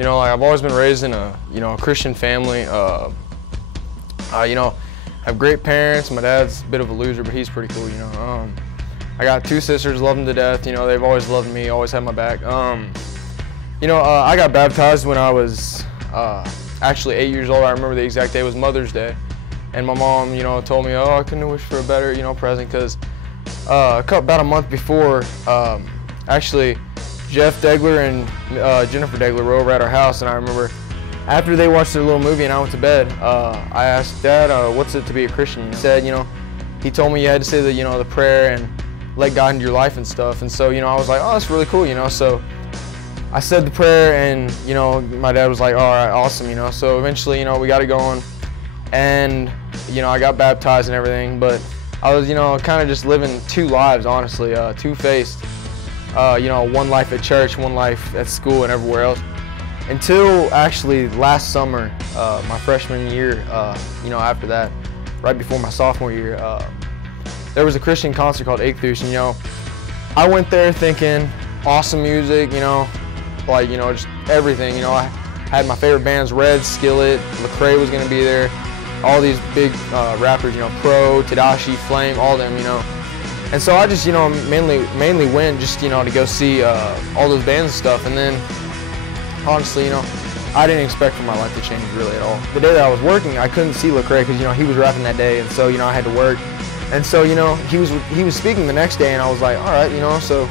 You know, like I've always been raised in a, you know, a Christian family. You know, I have great parents. My dad's a bit of a loser, but he's pretty cool, you know. I got 2 sisters, love them to death. You know, they've always loved me, always had my back. You know, I got baptized when I was actually 8 years old. I remember the exact day. It was Mother's Day. And my mom, you know, told me, oh, I couldn't wish for a better, you know, present, because about a month before, actually, Jeff Degler and Jennifer Degler were over at our house, and I remember after they watched their little movie and I went to bed, I asked Dad, what's it to be a Christian? He said, you know, he told me you had to say the, you know, the prayer and let God into your life and stuff. And so, you know, I was like, oh, that's really cool, you know. So I said the prayer, and, you know, my dad was like, all right, awesome, you know. So eventually, you know, we got it going, and, you know, I got baptized and everything, but I was, you know, kind of just living 2 lives, honestly, two-faced. You know, one life at church, one life at school and everywhere else. Until actually last summer, my freshman year, you know, after that, right before my sophomore year, there was a Christian concert called Ichthus, and, you know, I went there thinking awesome music, you know, like, you know, just everything, you know. I had my favorite bands, Red, Skillet, Lecrae was gonna be there, all these big rappers, you know, Pro, Tadashi, Flame, all them, you know. And so I just, you know, mainly went just, you know, to go see all those bands and stuff. And then, honestly, you know, I didn't expect for my life to change really at all. The day that I was working, I couldn't see Lecrae because, you know, he was rapping that day, and so, you know, I had to work. And so, you know, he was speaking the next day, and I was like, all right, you know, so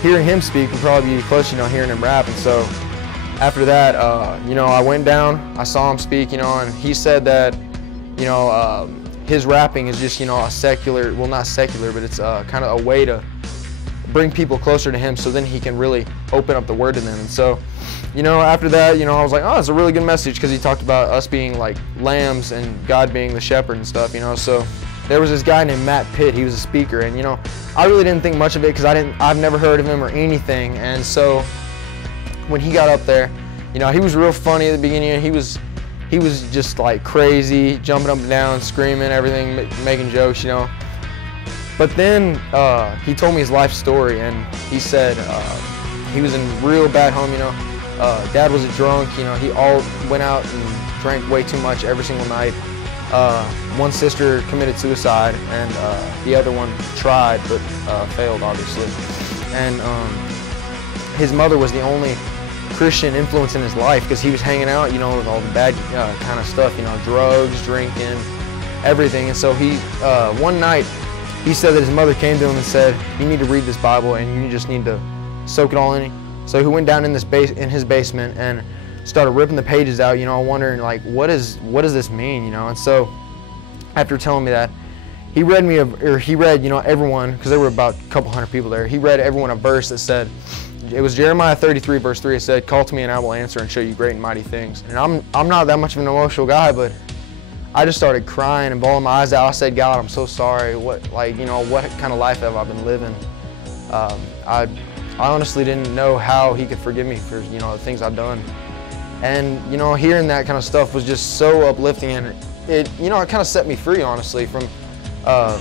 hearing him speak would probably be close, you know, hearing him rap. And so after that, you know, I went down, I saw him speak, you know, and he said that, you know, his rapping is just, you know, a secular, well, not secular, but it's kind of a way to bring people closer to him, so then he can really open up the word to them. And so, you know, after that, you know, I was like, oh, it's a really good message, because he talked about us being like lambs and God being the shepherd and stuff, you know. So there was this guy named Matt Pitt. He was a speaker, and, you know, I really didn't think much of it because I've never heard of him or anything. And so when he got up there, you know, he was real funny at the beginning. He was just like crazy, jumping up and down, screaming, everything, making jokes, you know. But then he told me his life story, and he said he was in real bad home, you know. Dad was a drunk, you know. He all went out and drank way too much every single night. One sister committed suicide, and the other one tried but failed, obviously. And his mother was the only Christian influence in his life, because he was hanging out, you know, with all the bad kind of stuff, you know, drugs, drinking, everything. And so he, one night, he said that his mother came to him and said, you need to read this Bible, and you just need to soak it all in. So he went down in his basement and started ripping the pages out, you know, wondering, like, what does this mean, you know? And so after telling me that, he read, you know, everyone, because there were about a couple hundred people there, he read everyone a verse that said, it was Jeremiah 33, verse 3. It said, call to me and I will answer and show you great and mighty things. And I'm not that much of an emotional guy, but I just started crying and bawling my eyes out. I said, God, I'm so sorry. What, like, you know, what kind of life have I been living? I honestly didn't know how he could forgive me for, you know, the things I've done. And, you know, hearing that kind of stuff was just so uplifting, and it, you know, it kind of set me free, honestly, from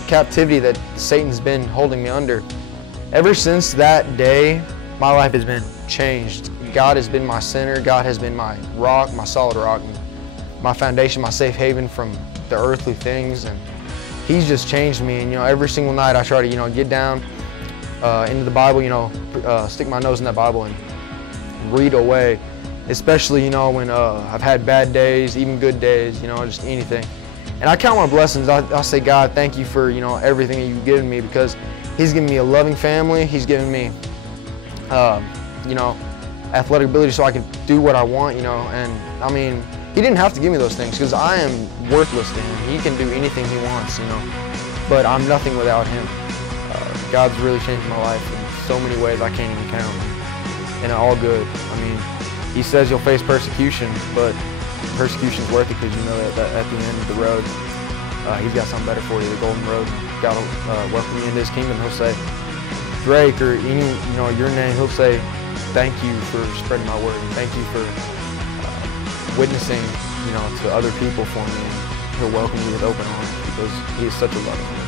captivity that Satan's been holding me under. Ever since that day, my life has been changed. God has been my center. God has been my rock, my solid rock, my foundation, my safe haven from the earthly things. And he's just changed me. And, you know, every single night I try to, you know, get down into the Bible, you know, stick my nose in that Bible and read away. Especially, you know, when I've had bad days, even good days, you know, just anything. And I count my blessings. I say, God, thank you for, you know, everything that you've given me, because he's given me a loving family. He's given me you know, athletic ability so I can do what I want, you know. And I mean, he didn't have to give me those things, because I am worthless to him. He can do anything he wants, you know, but I'm nothing without him. God's really changed my life in so many ways I can't even count, and all good. I mean, he says you'll face persecution, but persecution's worth it, because you know that at the end of the road, he's got something better for you, the golden road. God will welcome you into his kingdom. He'll say, Drake, or any, you know, your name, he'll say, thank you for spreading my word. Thank you for witnessing, you know, to other people for me. And he'll welcome you with open arms, because he is such a loving man.